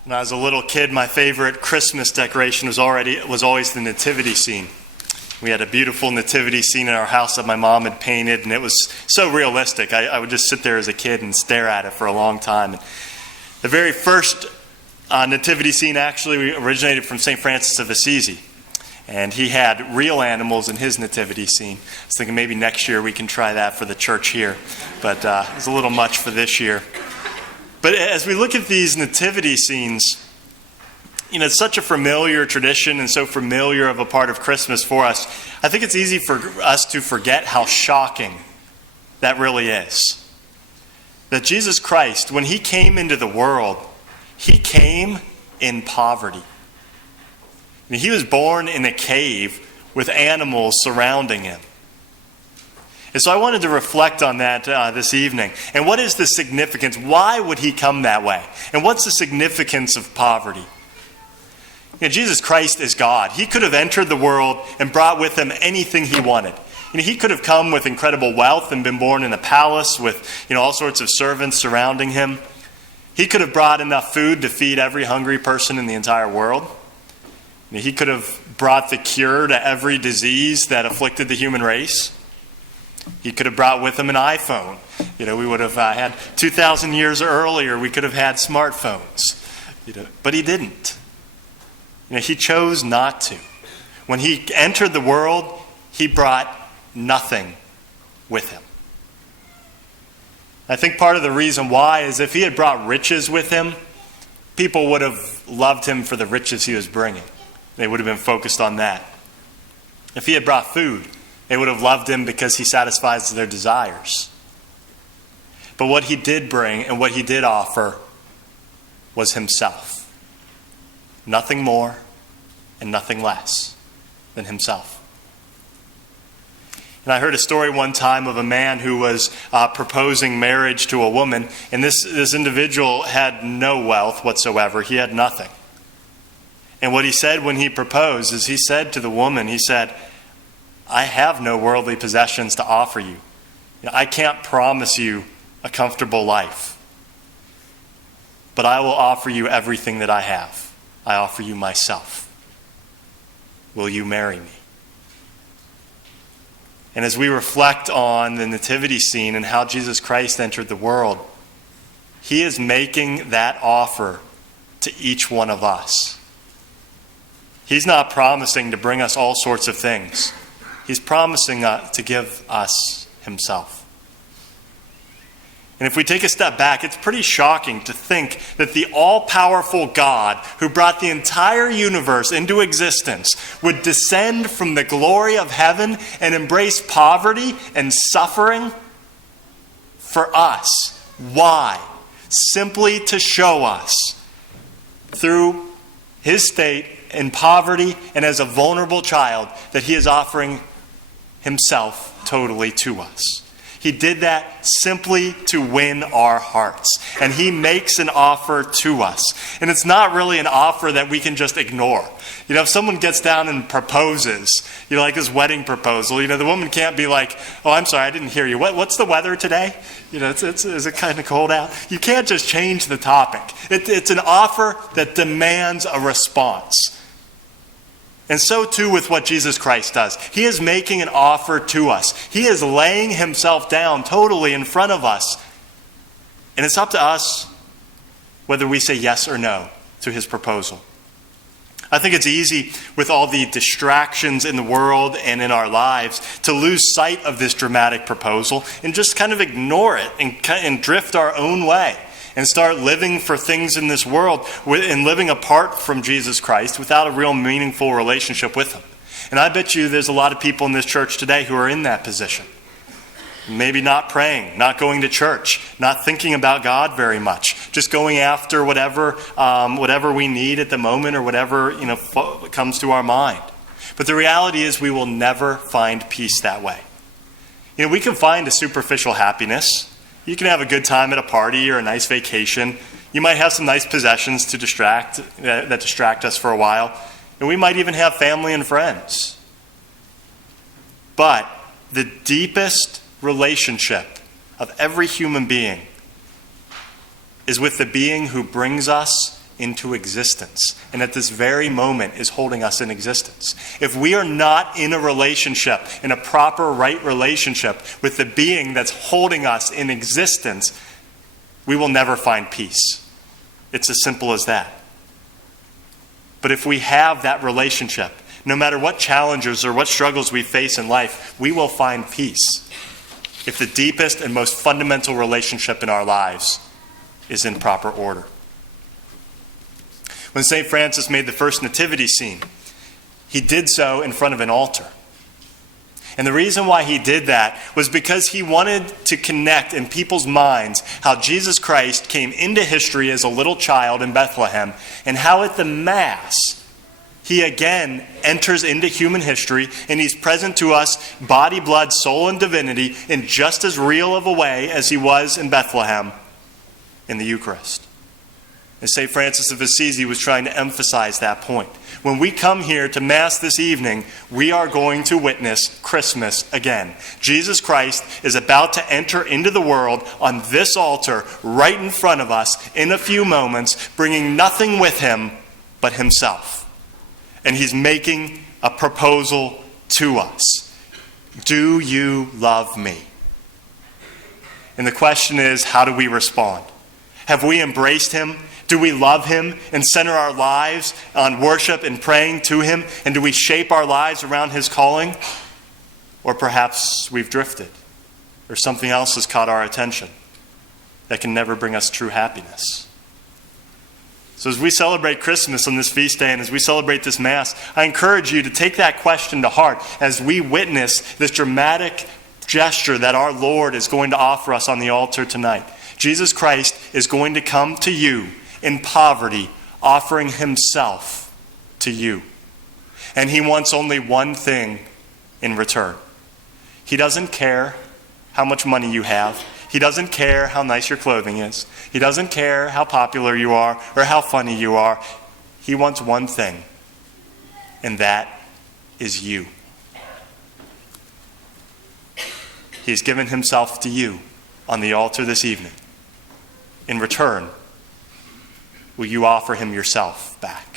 When I was a little kid, my favorite Christmas decoration was always the nativity scene. We had a beautiful nativity scene in our house that my mom had painted, and it was so realistic. I would just sit there as a kid and stare at it for a long time. And the very first nativity scene actually originated from St. Francis of Assisi. And he had real animals in his nativity scene. I was thinking maybe next year we can try that for the church here. But it was a little much for this year. But as we look at these nativity scenes, it's such a familiar tradition and so familiar of a part of Christmas for us. I think it's easy for us to forget how shocking that really is. That Jesus Christ, when he came into the world, he came in poverty. He was born in a cave with animals surrounding him. And so I wanted to reflect on that this evening. And what is the significance? Why would he come that way? And what's the significance of poverty? Jesus Christ is God. He could have entered the world and brought with him anything he wanted. He could have come with incredible wealth and been born in a palace with all sorts of servants surrounding him. He could have brought enough food to feed every hungry person in the entire world. He could have brought the cure to every disease that afflicted the human race. He could have brought with him an iPhone. We would have had 2,000 years earlier, we could have had smartphones. But he didn't. He chose not to. When he entered the world, he brought nothing with him. I think part of the reason why is if he had brought riches with him, people would have loved him for the riches he was bringing. They would have been focused on that. If he had brought food, they would have loved him because he satisfies their desires. But what he did bring and what he did offer was himself. Nothing more and nothing less than himself. And I heard a story one time of a man who was proposing marriage to a woman, and this individual had no wealth whatsoever. He had nothing. And what he said when he proposed is he said to the woman, he said, I have no worldly possessions to offer you. I can't promise you a comfortable life. But I will offer you everything that I have. I offer you myself. Will you marry me? And as we reflect on the nativity scene and how Jesus Christ entered the world, he is making that offer to each one of us. He's not promising to bring us all sorts of things. He's promising to give us himself. And if we take a step back, it's pretty shocking to think that the all-powerful God who brought the entire universe into existence would descend from the glory of heaven and embrace poverty and suffering for us. Why? Simply to show us through his state in poverty and as a vulnerable child that he is offering himself totally to us. He did that simply to win our hearts. And he makes an offer to us. And it's not really an offer that we can just ignore. If someone gets down and proposes, like this wedding proposal, the woman can't be like, oh, I'm sorry, I didn't hear you. What's the weather today? Is it kind of cold out? You can't just change the topic. It's an offer that demands a response. And so too with what Jesus Christ does. He is making an offer to us. He is laying himself down totally in front of us. And it's up to us whether we say yes or no to his proposal. I think it's easy with all the distractions in the world and in our lives to lose sight of this dramatic proposal and just kind of ignore it and drift our own way. And start living for things in this world and living apart from Jesus Christ without a real meaningful relationship with him. And I bet you there's a lot of people in this church today who are in that position. Maybe not praying, not going to church, not thinking about God very much, just going after whatever we need at the moment or whatever comes to our mind. But the reality is we will never find peace that way. We can find a superficial happiness. You can have a good time at a party or a nice vacation. You might have some nice possessions to distract us for a while. And we might even have family and friends. But the deepest relationship of every human being is with the being who brings us into existence, and at this very moment is holding us in existence. If we are not in a relationship, in a proper, right relationship with the being that's holding us in existence, we will never find peace. It's as simple as that. But if we have that relationship, no matter what challenges or what struggles we face in life, we will find peace if the deepest and most fundamental relationship in our lives is in proper order. When St. Francis made the first nativity scene, he did so in front of an altar. And the reason why he did that was because he wanted to connect in people's minds how Jesus Christ came into history as a little child in Bethlehem, and how at the Mass, he again enters into human history, and he's present to us, body, blood, soul, and divinity, in just as real of a way as he was in Bethlehem in the Eucharist. And St. Francis of Assisi was trying to emphasize that point. When we come here to Mass this evening, we are going to witness Christmas again. Jesus Christ is about to enter into the world on this altar right in front of us in a few moments, bringing nothing with him but himself. And he's making a proposal to us. Do you love me? And the question is, how do we respond? Have we embraced him? Do we love him and center our lives on worship and praying to him? And do we shape our lives around his calling? Or perhaps we've drifted, or something else has caught our attention that can never bring us true happiness. So as we celebrate Christmas on this feast day and as we celebrate this Mass, I encourage you to take that question to heart as we witness this dramatic gesture that our Lord is going to offer us on the altar tonight. Jesus Christ is going to come to you in poverty, offering himself to you. And he wants only one thing in return. He doesn't care how much money you have. He doesn't care how nice your clothing is. He doesn't care how popular you are or how funny you are. He wants one thing, and that is you. He's given himself to you on the altar this evening. In return, will you offer him yourself back?